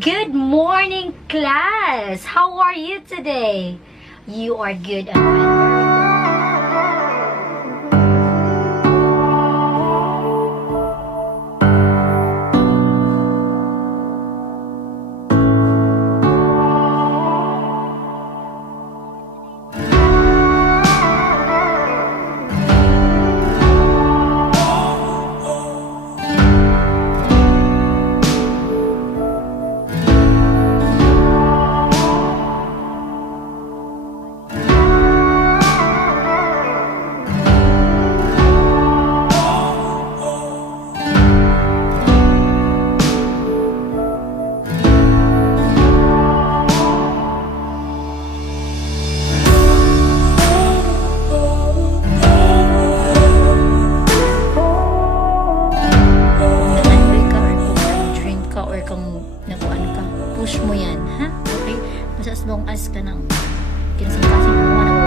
Good morning, class! How are you today? You are good and well. Push mo yan, ha? Okay? Mas as long as ka nang kinasing-kasing mo na